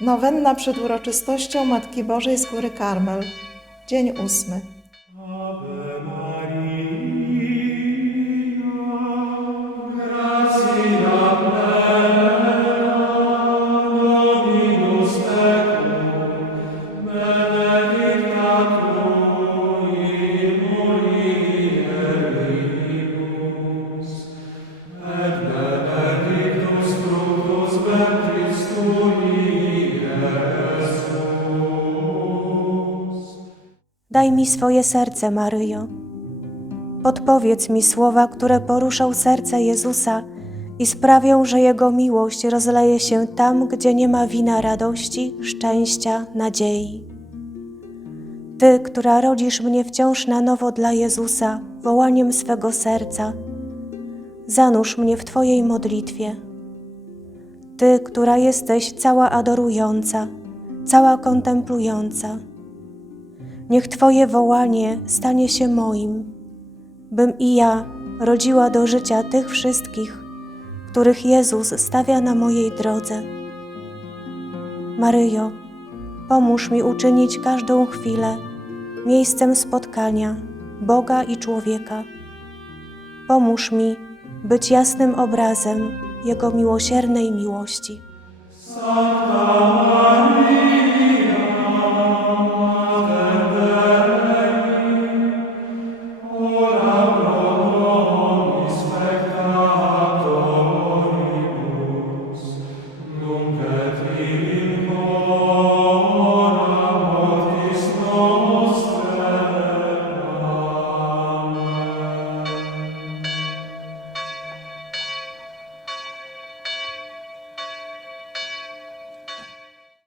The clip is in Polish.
Nowenna przed uroczystością Matki Bożej z Góry Karmel. Dzień ósmy. Daj mi swoje serce, Maryjo. Podpowiedz mi słowa, które poruszą serce Jezusa i sprawią, że Jego miłość rozleje się tam, gdzie nie ma wina radości, szczęścia, nadziei. Ty, która rodzisz mnie wciąż na nowo dla Jezusa, wołaniem swego serca, zanurz mnie w Twojej modlitwie. Ty, która jesteś cała adorująca, cała kontemplująca. Niech Twoje wołanie stanie się moim, bym i ja rodziła do życia tych wszystkich, których Jezus stawia na mojej drodze. Maryjo, pomóż mi uczynić każdą chwilę miejscem spotkania Boga i człowieka. Pomóż mi być jasnym obrazem Jego miłosiernej miłości.